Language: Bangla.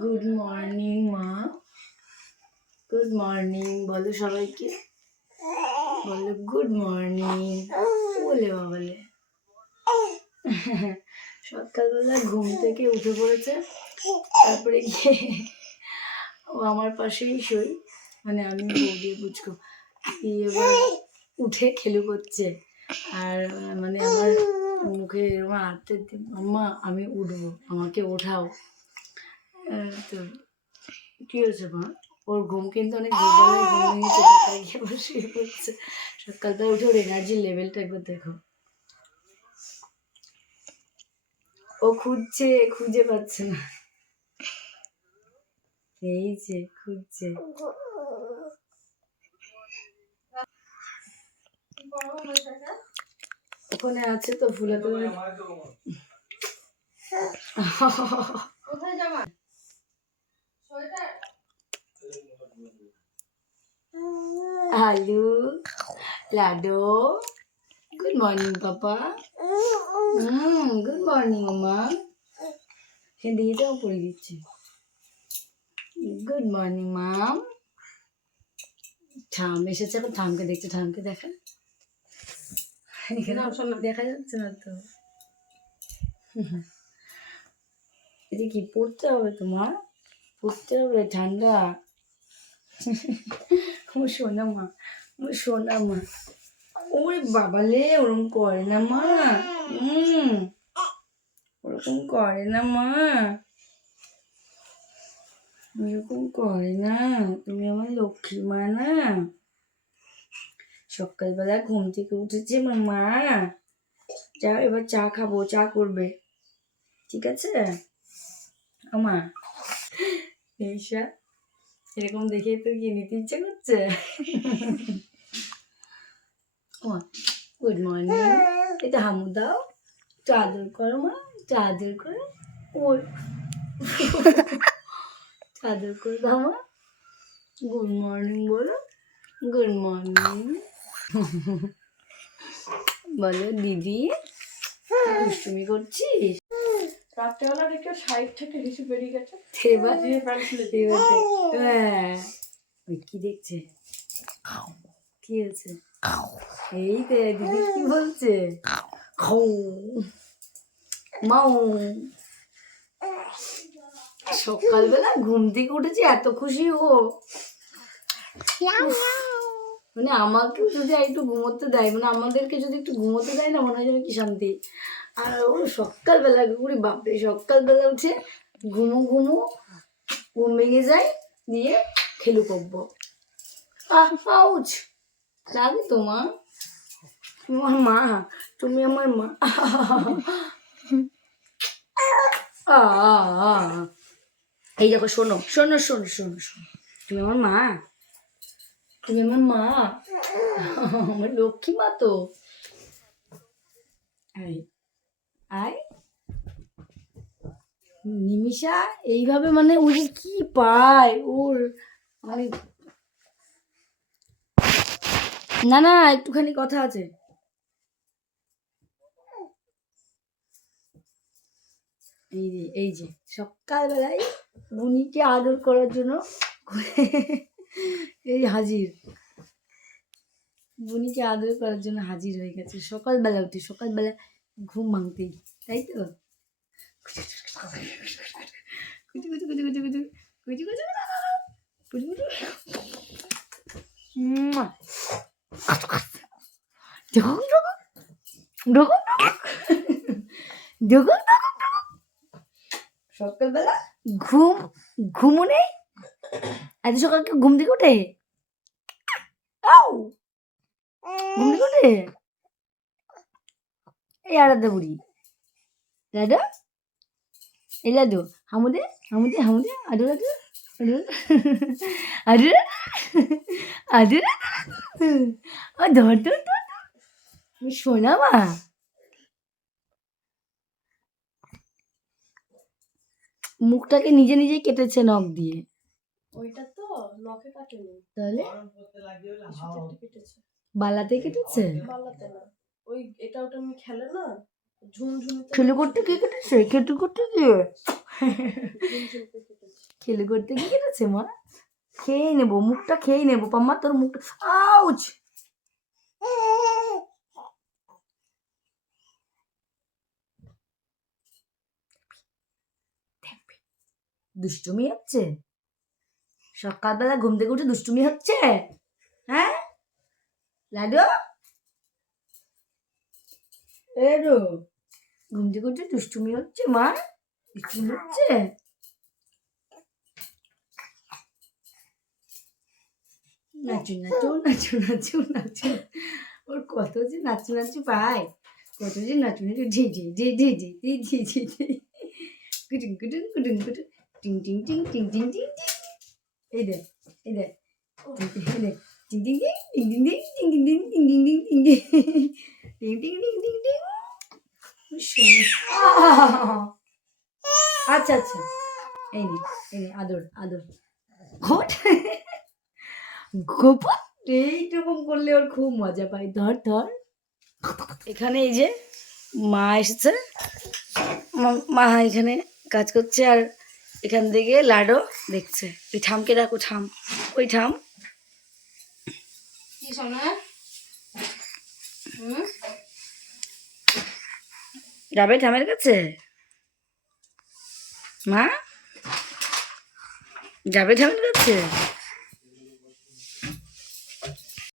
গুড মর্নিং মা গুড মর্নিং বলো সবাইকে। বলো গুড মর্নিং বলে বাবলে সকালবেলা ঘুম থেকে উঠে পড়েছে। তারপরে গিয়ে ও আমার পাশেই শোই মানে আমি দিয়ে বুঝকো এবার উঠে খেলু করছে। আর মানে আমার মুখে এরকম হাতে আম্মা আমি উঠবো। আমাকে ওঠাও। তো কি হয়েছে মা? ওর ঘুম কিন্তু অনেক দুর্বলায় ঘুম ভেঙেছে তাই গিয়ে আবার শুয়ে পড়ছে। সকালবেলা উঠে ওর এনার্জির লেভেলটা একবার দেখো। ও খুঁজছে খুঁজে পাচ্ছে না। এই যে খুঁজছে। ওখানে আছে তো ফুলাতে। কোথায় আলু লাডো গুড মর্নিং পাপা হুম গুড মর্নিং মামা সে দিয়েটাও পড়ে দিচ্ছি। গুড মর্নিং মাম ঠাম এসেছে এখন ঠামকে দেখছে ঠামকে দেখা। এখানে দেখা যাচ্ছে না তো। এটা কি পড়তে হবে তোমার? পড়তে হবে, ঠান্ডা। আমার সোনা মা আমার সোনা মা ওরে বাবালে, ওরকম করে না মা। হুম ওরকম করে না মা। ওরকম করে না। তুমি আমার লক্ষ্মী মা না। সকালবেলা ঘুম থেকে উঠেছে মামা যাও, এবার চা খাব, চা করবে। ঠিক আছে? আমা এইসা এরকম দেখে তো কি নিতে ইচ্ছে করছে। গুড মর্নিং এটা হামু দাও চাদর করো মা চাদর করো। ওর। আদর করে দাও মা। গুড মর্নিং বলো। গুড মর্নিং বলো, দিদি দুষ্টুমি করছিস? রাত্রেবেলা দেখে সাইড থেকে হিসু বেরিয়ে গেছে। এবার দিয়ে প্যান্ট খুলে এবার হ্যাঁ। ওই কি দেখছে? কি হয়েছে? এই তো দিদি কি বলছে? খাও। মাও। সকালবেলা ঘুম থেকে উঠেছি এত খুশি ও মানে আমাকে যদি একটু ঘুমোতে দেয় মানে আমাদেরকে যদি একটু ঘুমোতে দেয় না মনে হয় যেন কি শান্তি। আর ও সকালবেলা উড়ি বাপরে, সকালবেলা উঠে ঘুমো ঘুমো ঘুম ভেঙে যায় দিয়ে খেলু করব আহ, আউচ লাগে তোমার। তুমি আমার মা। তুমি আমার মা। এই দেখো, শোনো শোনো শোনো শোনো শোনো। তুমি আমার মা। তুমি আমার মা। আমার লক্ষ্মী মা তো। আয়। নিমিষা, এইভাবে মানে কি পায়, ওর মানে না না, একটুখানি কথা আছে। এই যে এই যে, সকালবেলায় বুনিকে আদর করার জন্য এই হাজির। বুনিকে আদর করার জন্য হাজির হয়ে গেছে। সকালবেলা উঠে, সকালবেলা ঘুম ভাঙতেই, তাই তো? সকালবেলা ঘুম, ঘুমও নেই। এত সকাল কেউ ঘুম ওঠে আউ! ঘুম থেকে ওঠে এই আরাধা বুড়ি। দাদা এই লাদু হামুদে? হামুদে হামুদে? আদু আদু আদু আদু আদু ধর ধর ধর মা। মুখটাকে নিজে নিজেই কেটেছে নখ দিয়ে। ওইটা তো নখে কাটেনি। তাহলে? কিছুতে কেটেছে? বালাতে কেটেছে? না। ওই এটা ওটা আমি খেলে না ঝুমঝুমিতে খেলু করতে কে কেটেছে? খেটু করতে গিয়ে? খেলে করতে গিয়ে কেটেছে মা? খেয়ে নেব মুখটা খেয়ে নেব। পাম্মা তোর মুখটা আউচ! দুষ্টুমি হচ্ছে? সকালবেলা ঘুম থেকে উঠে দুষ্টুমি হচ্ছে? হ্যাঁ? লাডু এরো থেকে উঠে দুষ্টুমি হচ্ছে, মা? দুষ্টুমি হচ্ছে? নাচু নাচু নাচু নাচু নাচু। ওর কত যে নাচু নাচু পায়। কত যে নাচু নাচু, ঝি ঝি ঝি ঝি ঝি ঝি ঝি ঝি ঝি। কুটুং কুটুং কুটুং টিং টিং টিং টিং টিং টিং টিং। এই দে এই দে এই দে টিং টিং টিং টিং টিং টিং টিং টিং টিং টিং টিং টিং টিং টিং টিং টিং টিং আচ্ছা আচ্ছা এই নে এই নে আদর আদর ঘট গোপন এইরকম করলে ওর খুব মজা পাই ধর ধর এখানে এই যে মা এসেছে মা- মা এখানে কাজ করছে আর এখান থেকে লাডো দেখছে ওই ঠামকে ডাকো ঠাম ওই ঠাম যাবে ঠামের কাছে মা? যাবে ঠামের কাছে